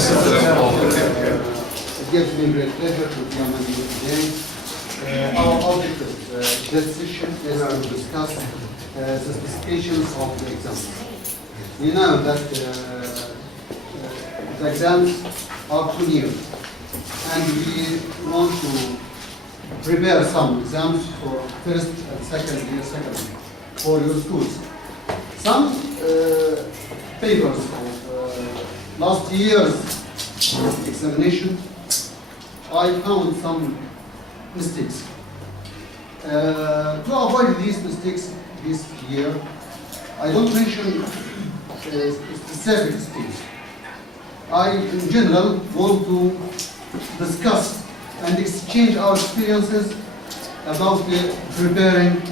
It gives me great pleasure to be among you today. Our objective this session is to discuss the specifications of the exams. We know that the exams are too near, and we want to prepare some exams for first and second year for your schools. Some papers of last year's examination, I found some mistakes. To avoid these mistakes this year, I don't mention specific mistakes. I, in general, want to discuss and exchange our experiences about preparing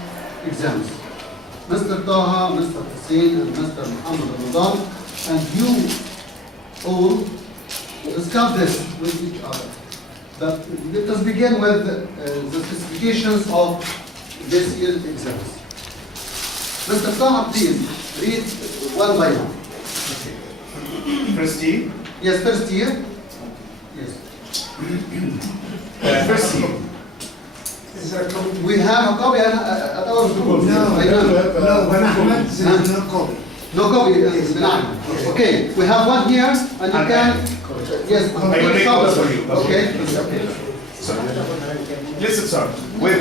exams. Mr. Taha, Mr. Hussein, and Mr. Muhammad Ramadan, and you all discuss this with each other. But let us begin with the specifications of this year's exams. Mr. Taha, please read one by one. First year? Yes, first year. Yes. First year. We have a copy at our school. No, when Ahmed says no copy. No copy, Bnat. Okay, we have one here, and you can. Yes, I will make one for you. Okay. So, let's start with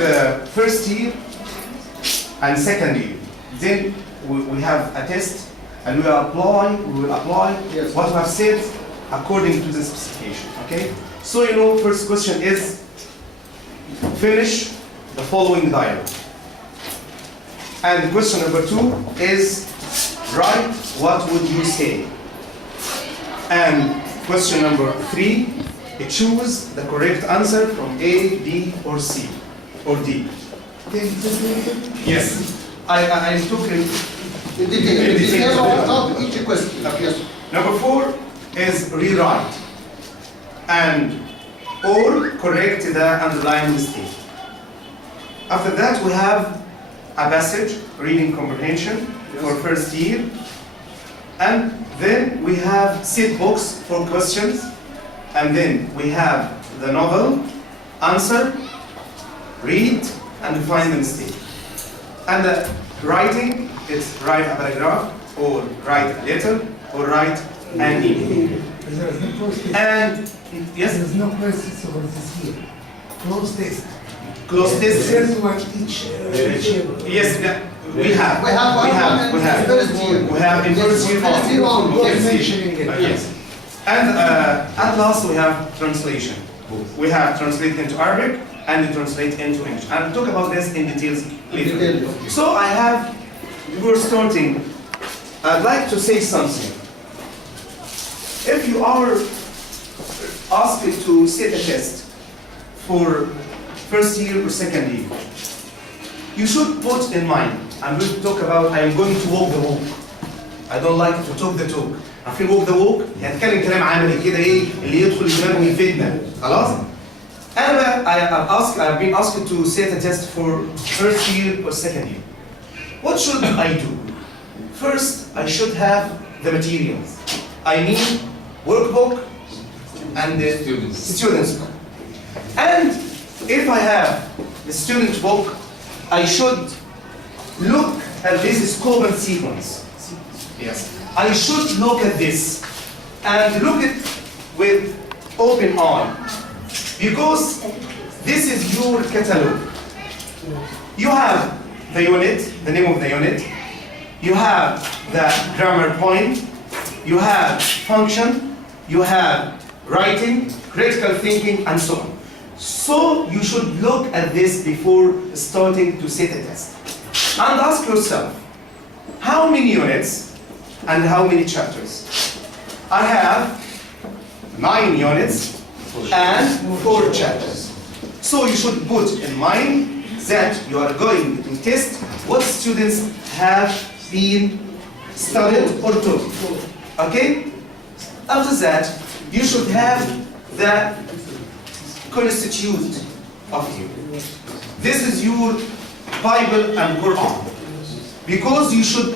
first year and second year. Then we have a test, and we will apply Yes. what we have said according to the specification. Okay. So you know, first question is finish the following dialogue. And question number 2 is write what would you say. And question number 3, choose the correct answer from A, B, or C, or D. Yes, I took it. In detail of each question. Yes. Number 4 is rewrite and or correct the underlying mistake. After that, we have a passage, reading comprehension for first year, and then we have set box for questions, and then we have the novel, answer, read, and find the mistake. And the writing is write a paragraph, or write a letter, or write an email. And yes, There's no questions for this year. Close test. close test. There's one each. Yes, we have. We have first year. We have in first year. First year on. Yes. Mentioning it. Yes. And at last we have translation. We have translate into Arabic and translate into English. I'll talk about this in details later. So I have, before starting, I'd like to say something. If you are asked to set a test for first year or second year, you should put in mind, I'm going to talk about, I'm going to walk the walk. I don't like to talk the talk. عارفين walk the walk؟ يعني اتكلم كلام عملي كده ايه اللي يدخل الدماغ ويفيدنا، خلاص؟ أنا I've been asked to set a test for first year or second year. What should I do? First, I should have the materials. I need workbook and the student's book. And if I have the student book, I should look at this scope and sequence. Yes. I should look at this and look at with open eye, because this is your catalog. You have the unit, the name of the unit. You have the grammar point. You have function. You have writing, critical thinking, and so on. So you should look at this before starting to set a test. And ask yourself, how many units and how many chapters? I have 9 units and 4 chapters. So you should put in mind that you are going to test what students have been studied or taught. Okay? After that, you should have the constitute of you. This is your Bible and Quran. Because you should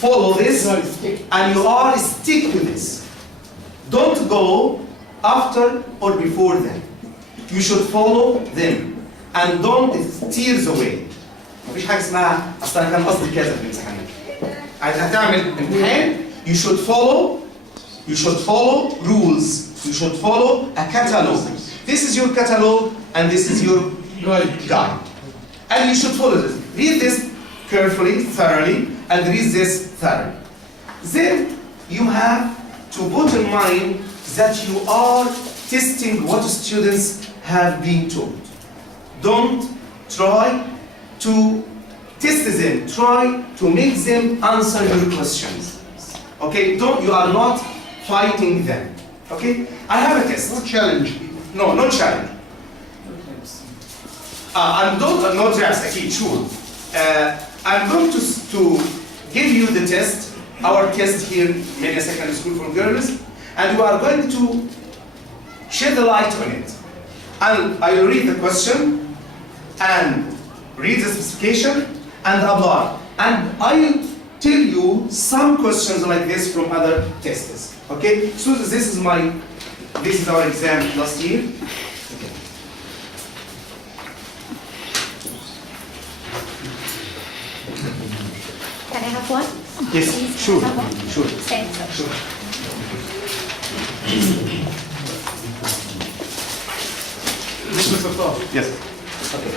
follow this and you are stick to this. don't go after or before them. You should follow them and don't steer away. مفيش حاجة اسمها أصل أنا كان قصدي كذا في الامتحان. هتعمل امتحان you should follow rules. You should follow a catalog. This is your catalog and this is your guide. And you should follow this. Read this carefully, thoroughly, and read this thoroughly. Then you have to put in mind that you are testing what students have been told. Don't try to test them. Try to make them answer your questions. Okay? You are not fighting them. Okay? I have a test. No challenge. No challenge. No traps, actually, sure. I'm going to give you the test, our test here in Mania Secondary School for Girls, and you are going to shed the light on it. And I will read the question, and read the specification, and apply. And I will tell you some questions like this from other tests. Okay? So this is our exam last year. Can I have one? Yes, Please, sure, can I have one? sure. Thanks. Sure. Yes. Okay.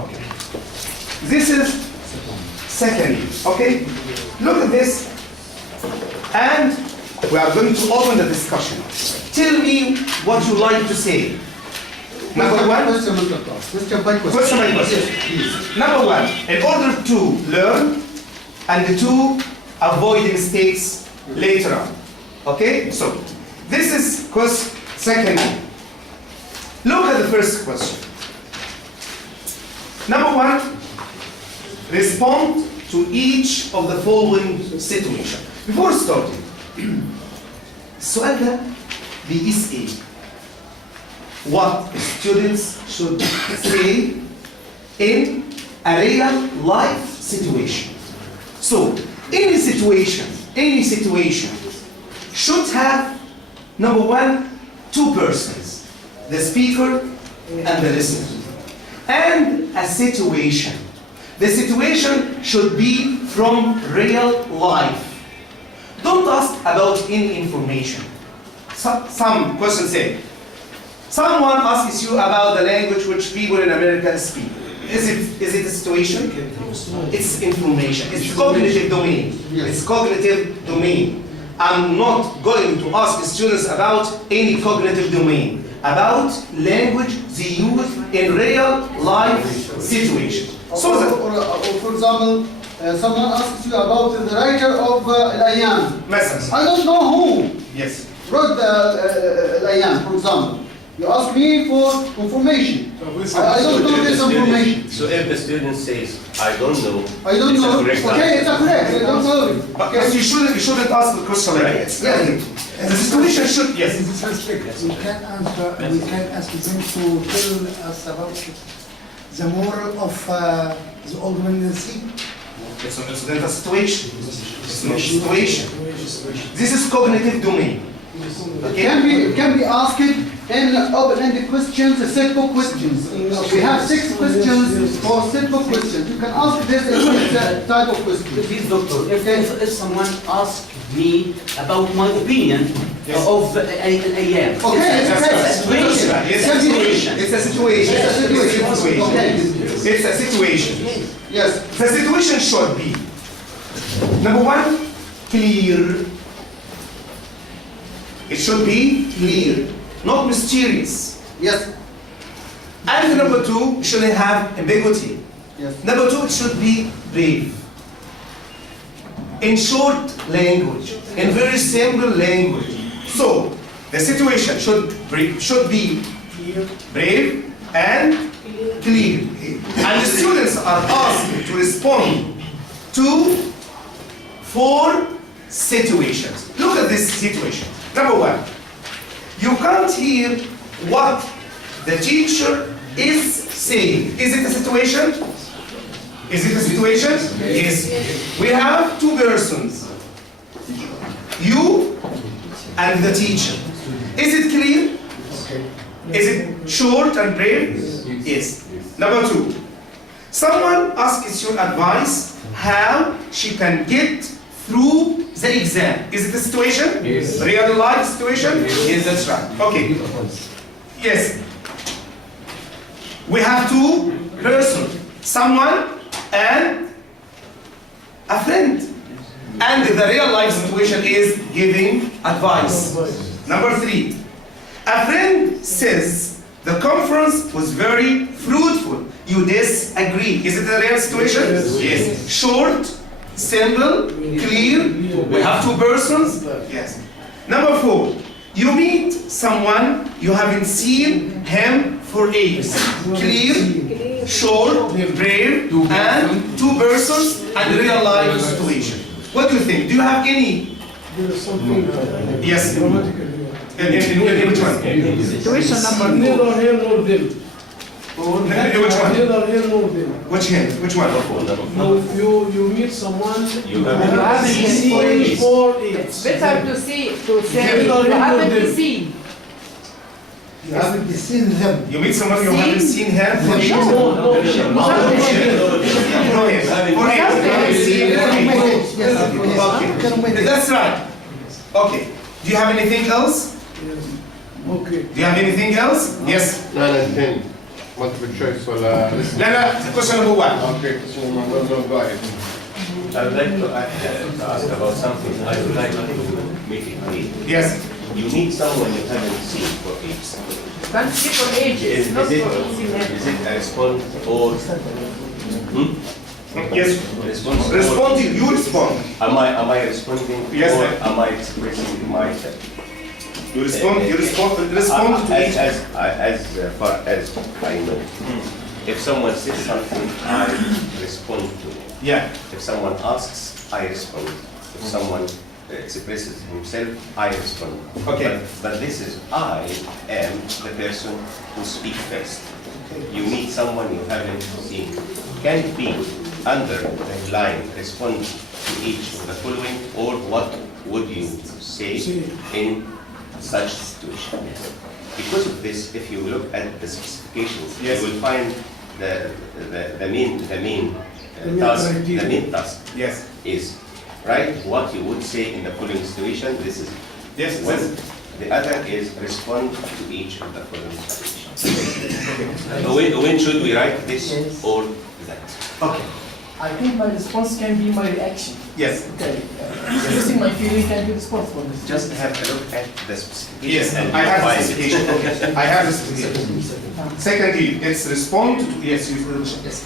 Okay. This is second. Okay. Look at this, and we are going to open the discussion. Tell me what you like to say. Number one. Question by question. Question by question. Yes, please. Number one, in order to learn and to avoid mistakes later on. Okay? So, this is second. Look at the first question. Number one, respond to each of the following situations. Before starting, السؤال ده بيقيس ايه؟ What students should say in a real life situation. So, any situation should have, number one, two persons, the speaker and the listener. And a situation. The situation should be from real life. Don't ask about any information. Some questions say, someone asks you about the language which people in America speak. Is it a situation? It's information. It's cognitive domain. Yes. It's cognitive domain. I'm not going to ask students about any cognitive domain, about language they use in real life situation. So or for example, someone asks you about the writer of الأيام. message. I don't know who Yes. wrote الأيام, for example. You ask me for information. I don't know this information. So if the student says, I don't know, I don't it's a know. correct Okay, it's answer. a correct. I don't know. But you shouldn't ask the question like this. Yes. The situation should, yes. We can ask them to tell us about the moral of the old man in the sea. It's not a situation. It's not a situation. This is cognitive domain. Okay? It can be asked in open-ended questions, set book questions. We have 6 questions for set book questions. You can ask this in this type of question. Please, doctor, if someone asks me about my opinion of an ayam. Okay, it's a situation. It's a situation. It's a situation. It's a situation. Okay. It's a situation. Yes. The situation should be, number one, clear. It should be clear, not mysterious. Yes. And number two, it shouldn't have ambiguity. Yes. Number two, it should be brief. In short language, in very simple language. So, the situation should be brave and clear. And the students are asked to respond to 4 situations. Look at this situation. Number one, you can't hear what the teacher is saying. Is it a situation? Is it a situation? Yes. We have two persons. You and the teacher. Is it clear? Is it short and brief? Yes. Number two. Someone asks your advice how she can get through the exam. Is it a situation? Yes. Real life situation? Yes, that's right. Okay. Yes. We have two persons. Someone and a friend. And the real life situation is giving advice. Number three. A friend says the conference was very fruitful. You disagree. Is it a real situation? Yes. Short, simple, clear. We have two persons. Yes. Number four. You meet someone you haven't seen him for ages. Clear, short, brave, and two persons and real life situation. What do you think? Do you have any? Yes. In which one? Situation number Neither here nor them. Which one? Neither here nor them. Which him? Which one? No, if you meet someone You you have haven't seen for It's it. better to say you haven't seen. You haven't seen them. You meet someone you haven't seen him for ages. No, no, For him. For him. You haven't seen him for ages. Yes, Okay. That's right. Okay. Do you have anything else? Okay. Do you have anything else? Yes. لا لا الثاني multiple choice ولا لسه؟ لا لا question number one. اوكي question number one. I would like to ask about something. I would like to make it clear. Yes. You meet someone you haven't seen for ages. Can't see for ages, Is not it, for easy. is it a response or Yes. response? Respond. You respond. Am I responding Yes, or sir. am I expressing myself? You respond. You respond. Respond to each. As far as I know, if someone says something, I respond to it. Yeah. If someone asks, I respond. If someone expresses himself, I respond. Okay. But this is I am the person who speaks first. You meet someone you haven't seen. Can it be under the line respond to each of the following, or what would you say in such situation? Because of this, if you look at the specifications, Yes. you will find the main task Yes. is right what you would say in the following situation. This is Yes. one. The other is respond to each of the following situations. When should we write this or that? Okay. I think my response can be my reaction. Yes. Okay. Expressing my feeling can be response for this. Just have a look at the specification. Yes. and I have the find it. specification. Okay. I have the specification. Secondly, it's respond. Yes. You. Yes.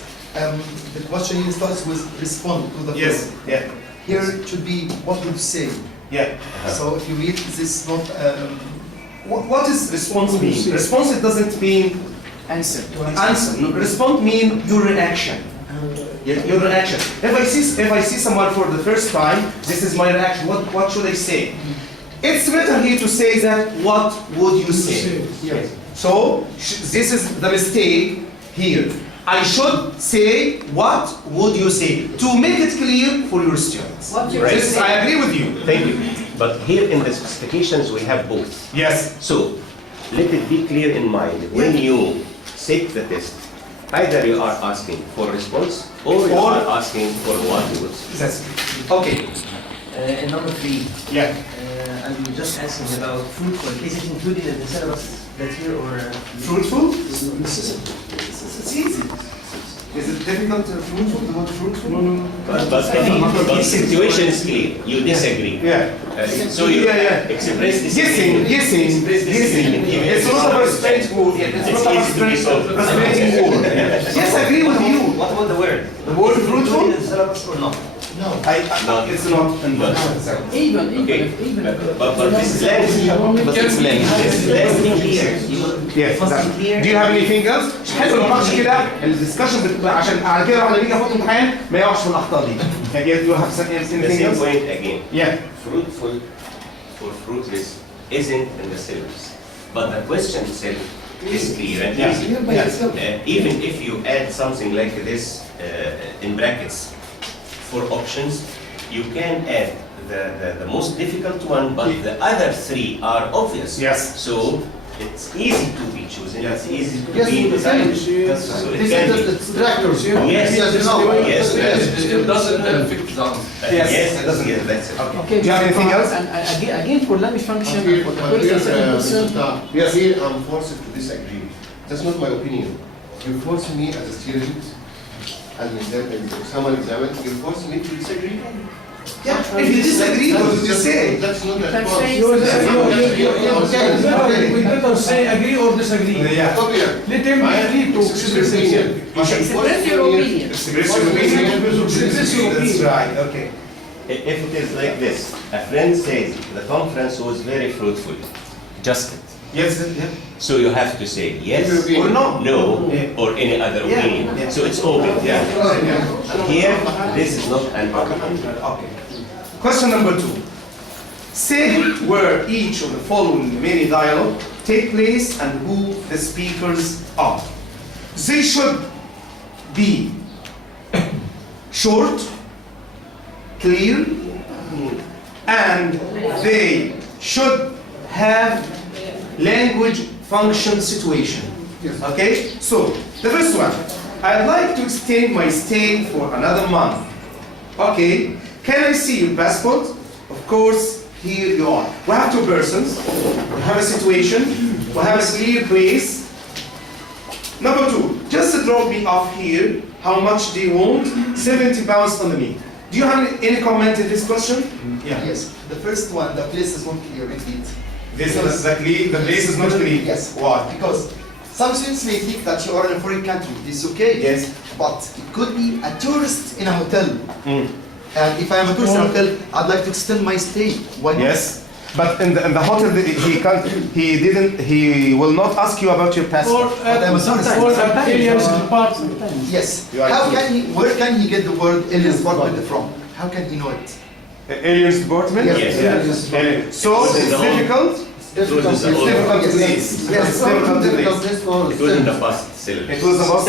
The question here starts with respond to the Yes. question. Yeah. Here it should be what would you say. Yeah. So if you read this not What is response mean? Response it doesn't mean Answer. answer. No, respond mean your reaction. Your reaction. If I see someone for the first time, this is my reaction. What should I say? It's better here to say that. What would you say? Yes. So this is the mistake here. I should say what would you say to make it clear for your students. What you Right. This, I agree with you. Thank you. But here in the specifications we have both. Yes. So let it be clear in mind when you take the test, either you are asking for response or you Or- are asking for what you would say. That's okay. And number 3, Yeah. I'm just asking about fruitful. Is it included in the syllabus that's here or? Fruitful? It's easy. Is it difficult to fruitful? The word fruitful? But the situation is clear. You disagree. Yeah. So you Yeah. express this. Guessing. It's not a strange word. It's not a strange word. Yes, I agree with you. What about the word? The word Included fruitful? in the syllabus or not? No. It's not. Even Okay. even. But this is language. But it's language. Let's be clear. Yes. Must be clear. Do you have anything else؟ حلو المناقشه كده الدسكشن عشان على كده واحنا نيجي نحط امتحان ما يقعش في الاخطاء دي. Can you have The anything same else? point again. Yeah. Fruitful or fruitless isn't in the syllabus. But the question itself is clear and Yeah. easy. Clear by itself. Even if you add something like this in brackets for options, you can add the most difficult one, but the other three are obvious. Yes. So it's easy to be chosen. Yes. It's easy to Yes, be it decided. is. That's So it This can is be. the distractors. Yes, Yes, no. yes, yes. It doesn't affect the answer. Yes. Yes, yes, that's it. Okay, Do you have anything else? And again, for language function, for the first and second person, Yes. Here I'm forced to disagree. That's not my opinion. You're forcing me as a student, as an someone examiner, you're forcing me to disagree. Yeah, if you disagree, what would you say? That's not a Can response. say- We better say agree or disagree. Yeah. Let him be free to express himself. Express your opinion. Express your opinion. Express your That's opinion. right, okay. If it is like this, a friend says the conference was very fruitful, just it. Yes, yeah. So you have to say yes Or no. no, Yeah. or any other Yeah. opinion. Yeah. So it's open. Yeah. Here, this is not an opinion. Okay. Question number 2. Say where each of the following mini dialogue take place and who the speakers are. They should be short, clear, and they should have language function situation. Yes. Okay? So, the first one. I'd like to extend my stay for another month. Okay. Can I see your passport? Of course, here you are. We have two persons. We have a situation. We have a clear place. Number 2. Just drop me off here. How much do you want? 70 pounds on the meat. Do you have any comment in this question? Yeah. Yes, the first one, the place is not clear indeed. This is the place is not clear. Yes. Why? Because some students may think that you are in a foreign country. This is okay. Yes. But it could be a tourist in a hotel. Mm. And if I am a tourist in a hotel, I'd like to extend my stay. Why not? Yes. But in the hotel, he will not ask you about your Or passport. at aliens department. Yes. You are How good. can he? Where can he get the word aliens department from? How can he know it? Aliens department? Yes. Yes. So it's difficult? Those are It's all- difficult to read. Yes. It's difficult to read. It was in the past syllabus. It was about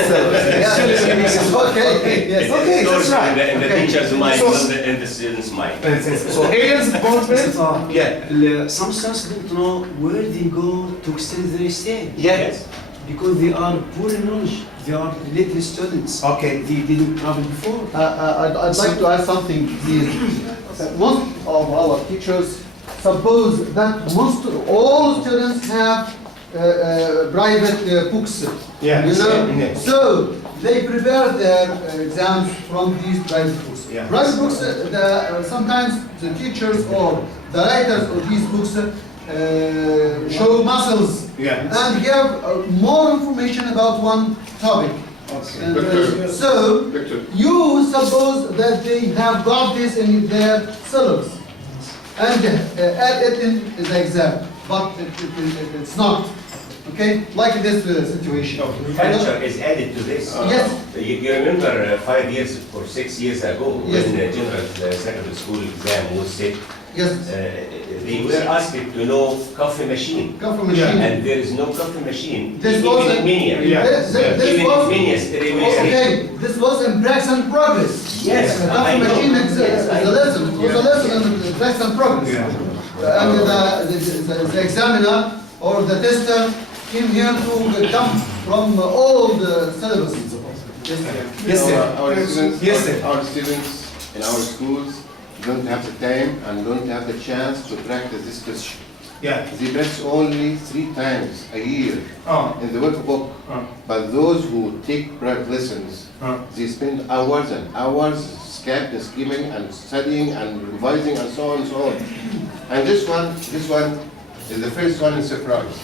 Okay. Yes. Okay, that's right. In the Okay. teacher's mind, So- not in the student's mind. So aliens department? Yeah. Some students don't know where they go to extend their stay. Yes. Because they are poor in knowledge. They are little students. Okay. They didn't travel before. I'd like to add something, please. Most of our teachers suppose that all students have private books. Yeah. You know? Yeah. So they prepare their exams from these private books. Yeah. Private books, sometimes the teachers or the writers of these books show muscles Yeah. and give more information about one topic. And, Victor. so Victor. you suppose that they have got this in their syllabus and add it in the exam, but it's not. Okay, like this situation. Culture is added to this. Yes. You remember 5 years or 6 years ago Yes. when the general secondary school exam was set, Yes. they were asked to know coffee machine. Coffee machine. And there is no coffee machine. This even was in Minnesota. Yeah. This Even was in Minnesota. okay. This was in practice and progress. Yes, The I coffee know. machine is Yes, I a know. lesson. It was a lesson in practice and progress. Yeah. And the examiner or the tester came here to come from all the syllabus. Yes, Yes, sir. Yes, sir. Our students in our schools don't have the time and don't have the chance to practice this question. Yeah. They practice only 3 times a year Oh. in the workbook. But those who take private lessons, they spend hours and hours scheming and studying and revising and so on and so on. And this one is the first one in surprise.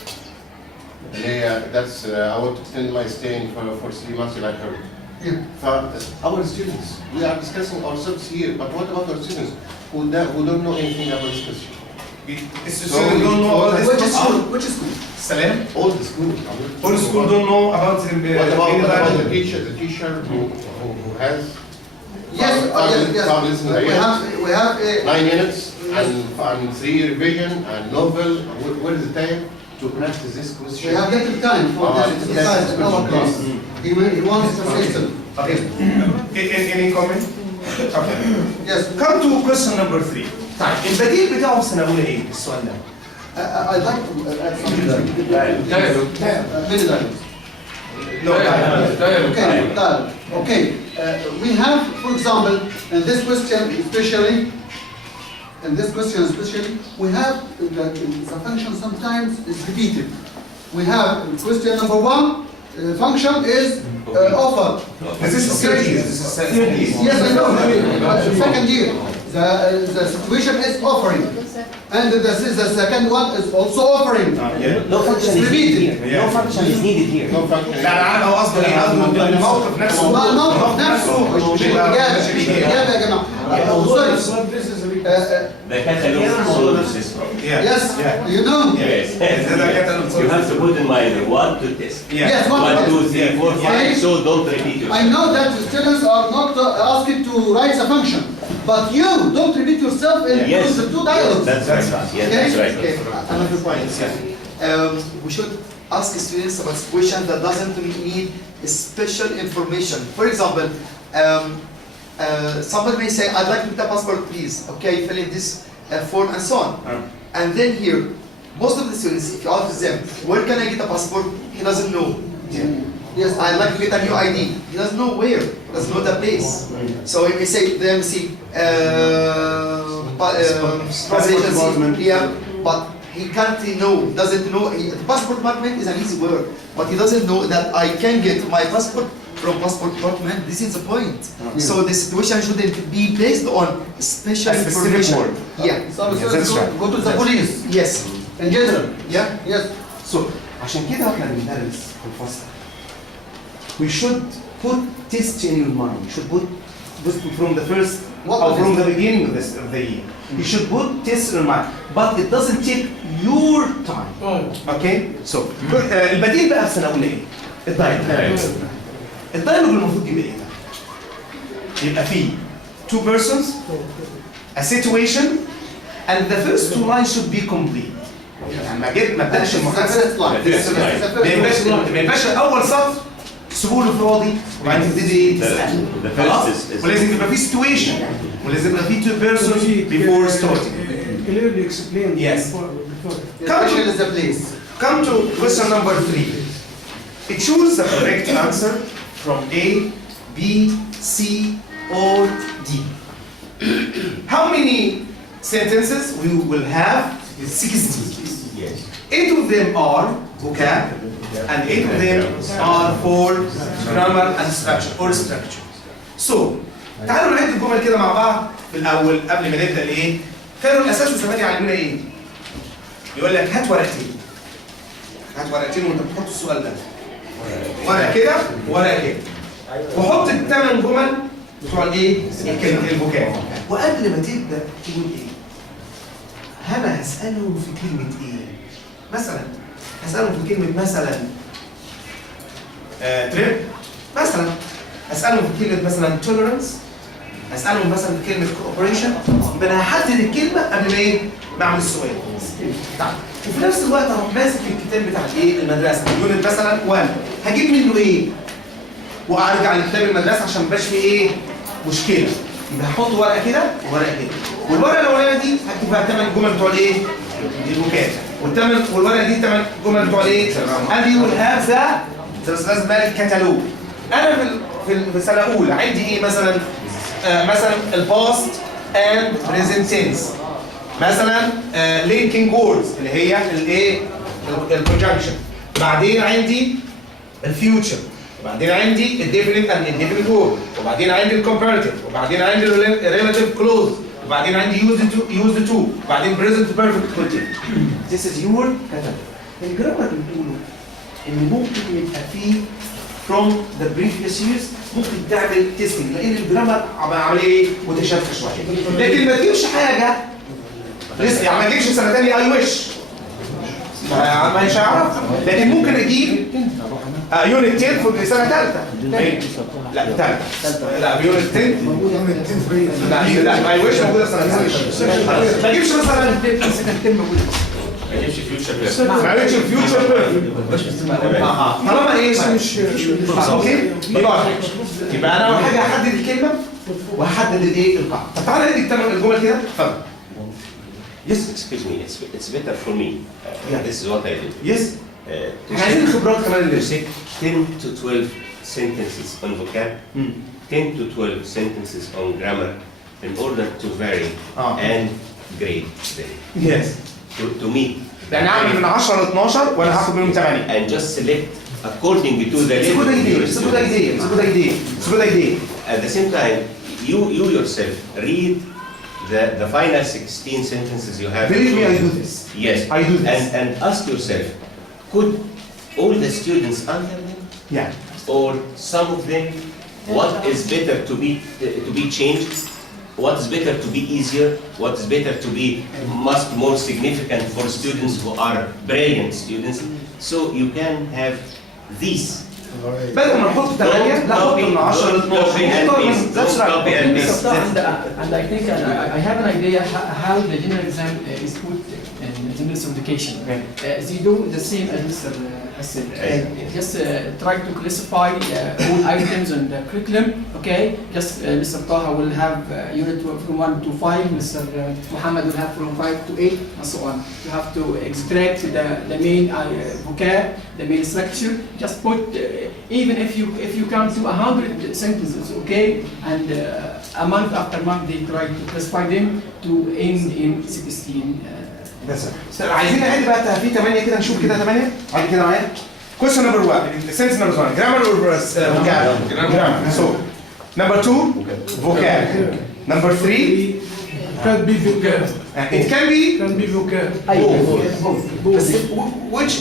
That's I want to extend my stay for 3 months in Accra. Yeah. Our students, we are discussing ourselves here, but what about our students who don't know anything about this question? It's the students don't know about Which this. school? Which school? Salam? All the school. All school don't know about the What about the teacher? The teacher who has Yes, yes. We have 9 minutes and 3 revision and novel. Where is the time to practice this We question. have little time for that exercise in our class. He wants to say something. Okay. Any comment? Okay. Yes. Come to question number 3. طيب البديل بتاعه في سنة أولى إيه السؤال ده؟ I'd like to add something. Many dialogues. No, Okay, dialogue. Okay. We have, for example, in this question especially, we have the function sometimes is repeated. We have question number 1, function is offer. This is third year. This is third year. Yes, I know. Second year, the situation is offering, and the second one is also offering. No function is needed here. No function is needed here. No function. لا أنا عارف هو قصده إيه؟ قصده الموقف نفسه. ما الموقف نفسه مش الإجابة يا جماعة. The catalog solves this problem. Yes, you know. Yes. You have to put in mind what to test. Yes, what to 1, 2, test. 3, 4, 5. Okay. So don't repeat yourself. I know that the students are not asked to write a function, but you don't repeat yourself in Yes. the two dialogues. That's right. Yes, that's right. Okay, another point. We should ask students about situation that doesn't need special information. For example, somebody may say, I'd like to get a passport, please. Okay, fill in this form and so on. And then here, most of the students, if you ask them, where can I get a passport? He doesn't know. Yes, I'd like to get a new ID. He doesn't know where. He doesn't know the place. So he may say, them see, Passport department. Yeah, but he can't know, doesn't know. The passport department is an easy word, but he doesn't know that I can get my passport from passport department. This is the point. So the situation shouldn't be based on special A specific information. word. Yeah. some Yes, students that's right. go to the police Yes. in general. Yeah. Yes. So عشان كده احنا بندرس في الفصل. We should put test in your mind. You should put from the first or from the beginning of the year. You should put test in your mind, but it doesn't take your time. Okay? So البديل بقى في سنة أولى إيه؟ الدايلوج. الدايلوج المفروض يبقى إيه؟ يبقى فيه two persons, a situation, and the first two lines should be complete. يعني ما ابداش المحادثه ما يبقاش اول سطر سيبوا له فاضي وبعدين تبتدي ايه تسال خلاص ولازم يبقى في سيتويشن ولازم يبقى في two persons before starting. Clearly explained. Yes. Situation is the place. Come to question number 3. Choose the correct answer from A, B, C, or D. How many sentences we will have? 60. Yes. 8 of them are vocab, and 8 of them are for grammar and structure or structure. So, تعالوا نعد الجمل كده مع بعض في الأول قبل ما نبدأ الإيه؟ كانوا الأساس زمان يعلمونا إيه؟ يقول لك هات ورقتين. هات ورقتين وأنت بتحط السؤال ده. ورقة كده وورقة كده. وحط ال8 جمل بتوع الإيه؟ الفوكاب. وقبل ما تبدأ تقول إيه؟ أنا هسألهم في كلمة إيه؟ مثلا هسألهم في كلمة مثلا تريب مثلا هسألهم في كلمة مثلا tolerance هسألهم مثلا في كلمة cooperation يبقى أنا هحدد الكلمة قبل ما إيه؟ ما أعمل السؤال. طيب وفي نفس الوقت هروح ماسك الكتاب بتاع إيه؟ المدرسة يونت مثلا 1 هجيب منه إيه؟ وأرجع لكتاب المدرسة عشان ما يبقاش فيه إيه؟ مشكلة. يبقى هحط ورقة كده وورقة كده. والورقة الأولانية دي هكتب فيها 8 جمل بتوع الإيه؟ الفوكاب. والورقة دي 8 جمل بتوع الإيه؟ and you will have the أستاذ مالك كتالوج. أنا في سنة أولى عندي إيه مثلا؟ مثلا الباست and present tense. مثلا linking words اللي هي الإيه؟ الكونجكشن. بعدين عندي الفيوتشر. وبعدين عندي الديفينيت and indefinite word. وبعدين عندي الكومباراتيف. وبعدين عندي relative clause. وبعدين عندي used to وبعدين present perfect continuous. This is your catalog. الجرامر اللي بتقوله ان ممكن يبقى فيه from the previous years ممكن تعمل تيستنج لان الجرامر عمليه ايه متشابكه شويه لكن ما تجيبش حاجه لسه يعني ما تجيبش سنه ثانيه اي وش مش هعرف لكن ممكن اجيب يونت 10 في سنه ثالثه لا ثالثه لا يونت 10 لا اي وش موجوده سنه ثالثه ما تجيبش مثلا سكند ترم موجود معلش فيوتشر بيرفكت. معلش فيوتشر بيرفكت. طالما ايه مش اوكي يبقى انا اول حاجه هحدد الكلمه وهحدد الايه القاعده. طب تعالى نقرا الجمل كده اتفضل. Yes, excuse me, it's better for me. This is what I do. Yes. عايزين خبرات كمان اللي 10 to 12 sentences on vocab, 10 to 12 sentences on grammar in order to vary and grade them. Yes. To meet. يعني اعمل من 10 ل 12 وانا هاخد منهم 8. And just select according to the It's a good idea. It's a good idea. It's a good idea. It's a good idea. At the same time, you yourself read the final 16 sentences you have. Believe me, I do this. Yes. I do this. And ask yourself, could all the students answer them? Yeah. Or some of them? What is better to be changed? What is better to be easier? What is better to be much more significant for students who are brilliant students? So you can have these. بدل ما نحط 8 لا حط من 10 ل 12. That's right. And I think I have an idea how the general exam is put in general certification. They do the same as Mr. Hassan. Just try to classify all items on the curriculum. Okay, just Mr. Taha will have unit from 1 to 5. Mr. Muhammad will have from 5 to 8, and so on. You have to extract the main vocab, the main structure. Just put even if you come to 100 sentences, okay, and a month after month they try to classify them to end in 16. بس عايزين نعد بقى في 8 كده نشوف كده 8 عد كده معايا. Question number 1, sentence number 1, grammar or vocab? Grammar. So number 2, vocab. Number 3, can be vocab. It can be vocab. which which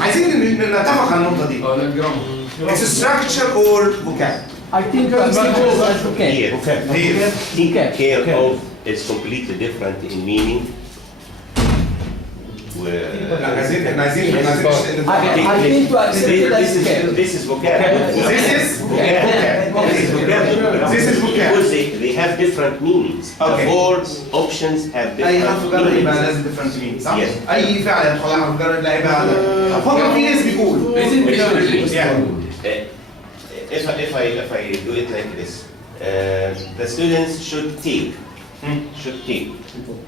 عايزين نتفق على النقطة دي. It's a structure or vocab? I think it's vocab. Here. Take care of it's completely different in meaning. عايزين This is vocab. This is vocab. Because they have different meanings. The four options have أي حرف different جر يبقى meanings. لازم different meanings صح؟ Yes. أي فعل يدخل على حرف جر لا يبقى فضل في ناس بيقولوا. If I do it like this, the students should take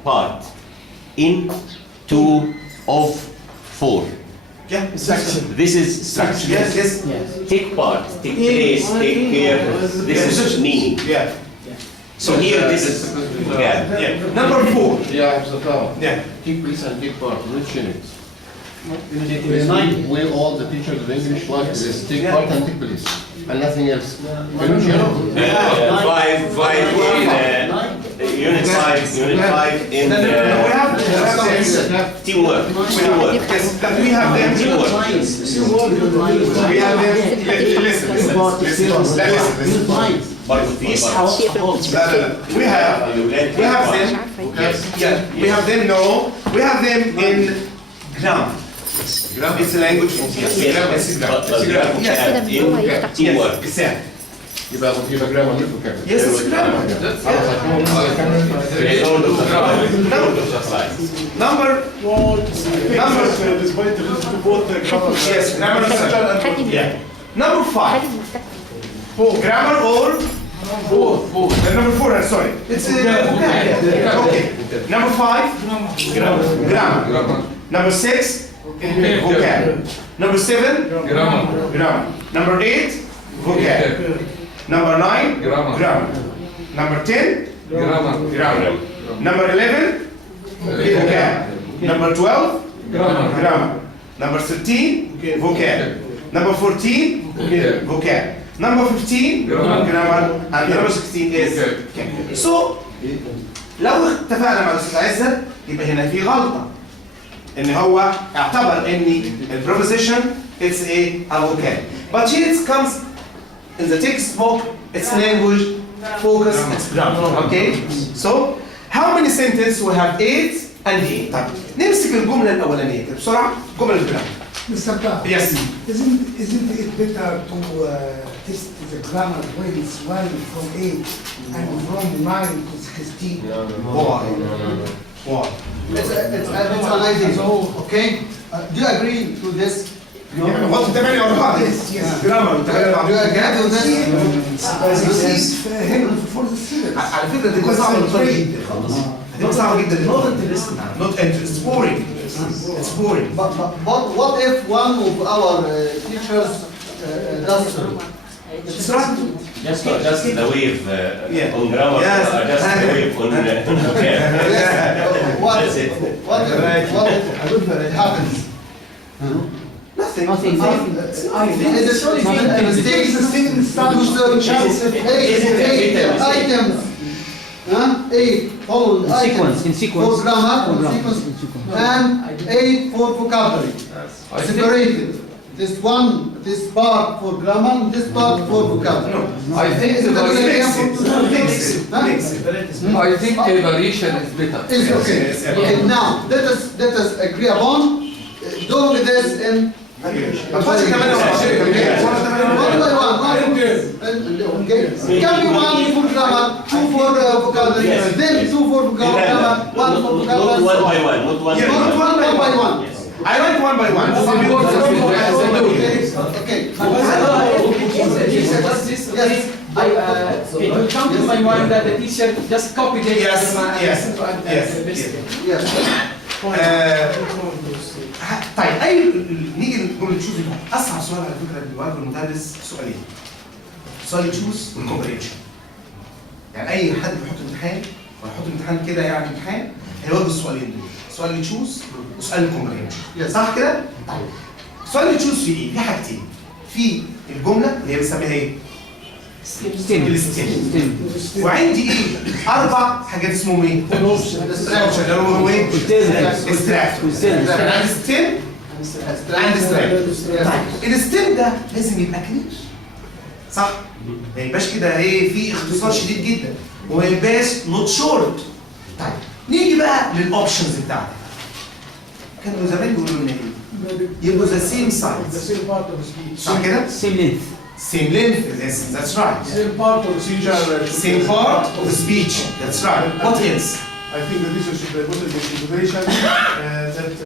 part in 2 of 4. Yeah, structure. This is structure. Yes. Take part, take place, take care. This is meaning. Yeah. So here this is vocab. Yeah. Number 4. Yeah, absolutely. Yeah. Take place and take part. Which unit? We all the teachers of English like this. Take part and take place. And nothing else. Which unit? 5 in unit 5 in We have teamwork. Yes, that we have them. Teamwork. We have them. Listen. But these We have them. Yes. Yeah, we have them. No, we have them in grammar. It's a language. Yes, it's grammar. in teamwork. Exactly. يبقى grammar مش vocabulary. Yes, it's grammar. Number. Yes, grammar and structure. Yeah. Number 5. Grammar or number 4. Sorry. It's vocab. Okay. Number 5. Grammar. Number 6. Vocab. Number 7. Grammar. Number 8. Vocab. Number 9, grammar. Number 10, grammar. Number 11, vocab. Number 12, grammar. Number 13, vocab. Number 14, vocab. Number 15, grammar. And number 16 is vocab. So, لو اتفقنا مع الأستاذ عزت يبقى هنا في غلطة. إن هو اعتبر إن البروبوزيشن it's a vocab. But here it comes in the textbook, it's language, focus, it's grammar. Okay? So, how many sentences we have 8 and 8? طب نمسك الجملة الأولانية بسرعة، جملة الجرامر. Mr. Ka, Yes. isn't it better to test the grammar points 1 from 8 and from 9 to 16? Why? Why? It's an idea, okay? Do you agree to this? يعني نحط 8 ورا بعض. Yes. جرامر Do you agree to this? This is helpful for the students. على فكرة دي صعبة للطالب جدا. دي صعبة جدا. Not interesting. Not interesting. It's boring. It's boring. But what if one of our teachers does It's right. Just the wave Yeah. on grammar, Yes. just the wave on vocab. what That's it. if it happens? Nothing. I think it's a mistake to search 8 items. 8 followed items for grammar, and 8 for vocabulary. Separated. This part for grammar, this part for vocabulary. I think Is it a good idea? I think evaluation is better. Is okay. Okay. Now let us agree upon doing this in. ما تحطش 8 ورا بعض. One by one. Okay. Can be 1 for grammar, 2 for vocabulary, then 2 for grammar, 1 for Not vocabulary. one by one, not one Yeah, by not one. One by one. I like 1 by 1. Okay. Yes. It will come to my mind that the teacher just copied it. Yes, yes, yes. طيب نيجي نقول تشوز. اصعب سؤال على فكره اللي بيواجه المدرس سؤالين. سؤال تشوز والكومبريشن. يعني اي حد بيحط امتحان ويحط امتحان كده يعني امتحان هيواجه السؤالين دول. سؤال تشوز وسؤال الكومبريشن. صح كده؟ طيب. سؤال تشوز في ايه؟ في حاجتين. في الجمله اللي هي بنسميها ايه؟ الستيم. وعندي ايه؟ 4 حاجات اسمهم ايه؟ الاستراكشر اللي هو ايه؟ الاستراكشر. عندي ستيم عندي استراكشر. طيب الستيم ده لازم يبقى كلير. صح؟ ما يبقاش كده ايه في اختصار شديد جدا وما يبقاش نوت شورت. طيب نيجي بقى للاوبشنز بتاعتك. كانوا زمان بيقولوا لنا ايه؟ يبقوا ذا سيم سايز. صح كده؟ Same length, yes, that's right. Same part of procedure. Same part of the speech, that's right. What else? I think the teacher should put in consideration that